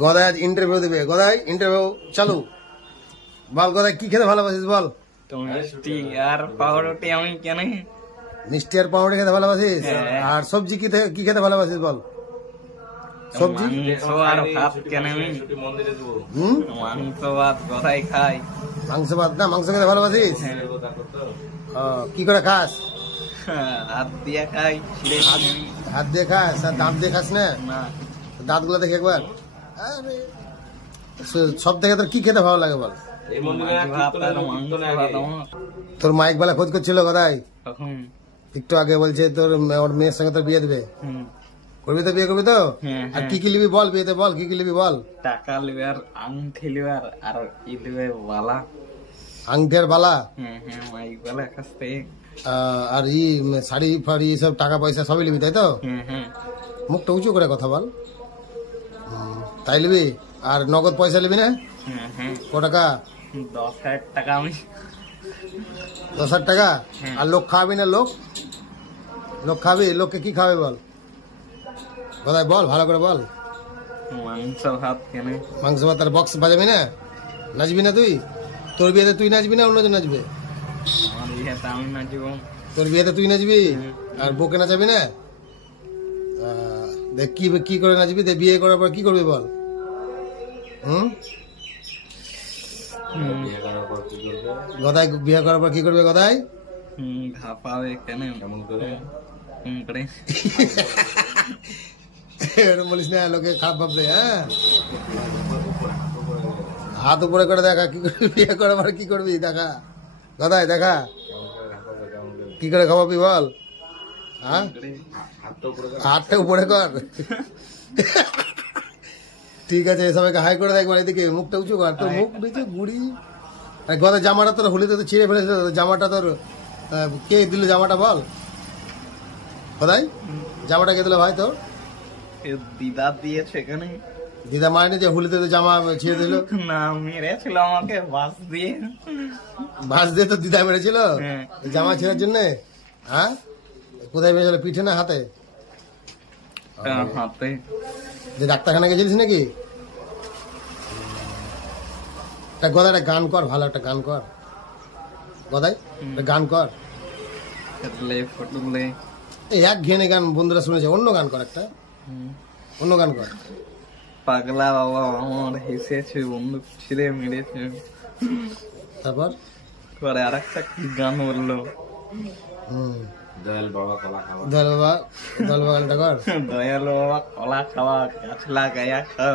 গদাই আজ ইন্টারভিউ দেবে। গদাই ইন্টারভিউ চালু। বল গদাই কি খেতে ভালোবাসিস বল। মিষ্টি আর পাউরুটি আমি কেন মিষ্টি আর পাউরুটি খেতে ভালোবাসিস? আর সবজি কি খেতে ভালোবাসিস বল। সবজি মাংস আর ভাত কেন আমি মাংস ভাত গদাই খাই। মাংস ভাত না, মাংস খেতে ভালোবাসিস? কি করে খাস? হাত দিয়ে খাই। হাত দিয়ে খাস? আর দাঁত দিয়ে খাস না? দাঁত গুলো দেখে একবার। সব থেকে তোর কি খেতে ভালো লাগে বল। তোর মাইক বেলা খোঁজ করছিল গদাই একটু আগে, বলছে তোর ওর মেয়ের সঙ্গে তোর বিয়ে দেবে। করবি তো? বিয়ে করবি তো? আর কি লিবি বল বিয়েতে? বল কি লিবি বল। টাকা লিবে আর আংটি লিবে আর ই লিবে বালা। আংটি আর বালা? মাইক বেলা কাছ থেকে। আর শাড়ি ফাড়ি সব টাকা পয়সা সবই লিবি তাই তো? মুখটা উঁচু করে কথা বল। তাই লিবি? আর নগদ পয়সা লিবি না? ক টাকা? 10,000 টাকা। আমি 10,000 টাকা? আর লোক খাওয়াবি না? লোক খাবি? লোককে কি খাওয়াবি বল গদাই, বল ভালো করে বল। মাংস ভাত কেন? মাংস ভাত। আর বক্স বাজাবি না? নাচবি না তুই? তোর বিয়েতে তুই নাচবি না অন্যজন নাচবে? আমার বিয়েতে আমি নাচবো। তোর বিয়েতে তুই নাচবি? আর বউকে নাচাবি না? দেখ কি করে নাচবি? বিয়ে করার পর কি করবি বল। গদাই বিয়ে করার পর কি করবে গদাই? ঘাপাবে কেন? কেমন করে? এরকম বলিস না, লোকে খারাপ ভাববে। হ্যাঁ, হাত উপরে করে দেখা। কি করবি বিয়ে করার পর? কি করবি দেখা গদাই, দেখা কি করে খাওয়াবি বল। হ্যাঁ, হাতটা উপরে কর। ঠিক আছে, সবাইকে হাই করে দেখবার। এদিকে মুখটা উঁচু কর। তোর মুখ বেঁচে গুড়ি। আর গদাই জামাটা তোর হোলিতে তো ছিঁড়ে ফেলেছিল। জামাটা তোর কে দিল জামাটা বল গদাই? জামাটা কে দিল ভাই তোর? দিদা দিয়েছে এখানে। দিদা মারেনি যে হোলিতে তো জামা ছিঁড়ে দিল? না, মেরেছিল আমাকে বাস দিয়ে। বাস দিয়ে তো দিদা মেরেছিল জামা ছেঁড়ার জন্য? হ্যাঁ, কোথায় মেরেছিল? পিঠে না হাতে? হাতে। যে ডাক্তারখানা গেছিলিস নাকি? গদাই একটা গান কর, ভালো একটা গান কর গদাই, গান কর। এই এক ঘেনে গান বন্ধুরা শুনেছে। অন্য গান কর, একটা অন্য গান কর। পাগলা বাবা আমার হেসেছে, বন্দুক ছিঁড়ে মেরেছে। তারপর পরে আর একটা কি গান বললো? দয়াল বাবা গানটা কর। দয়াল বাবা কলা খাওয়া, গাছ লাগায়া খাওয়া।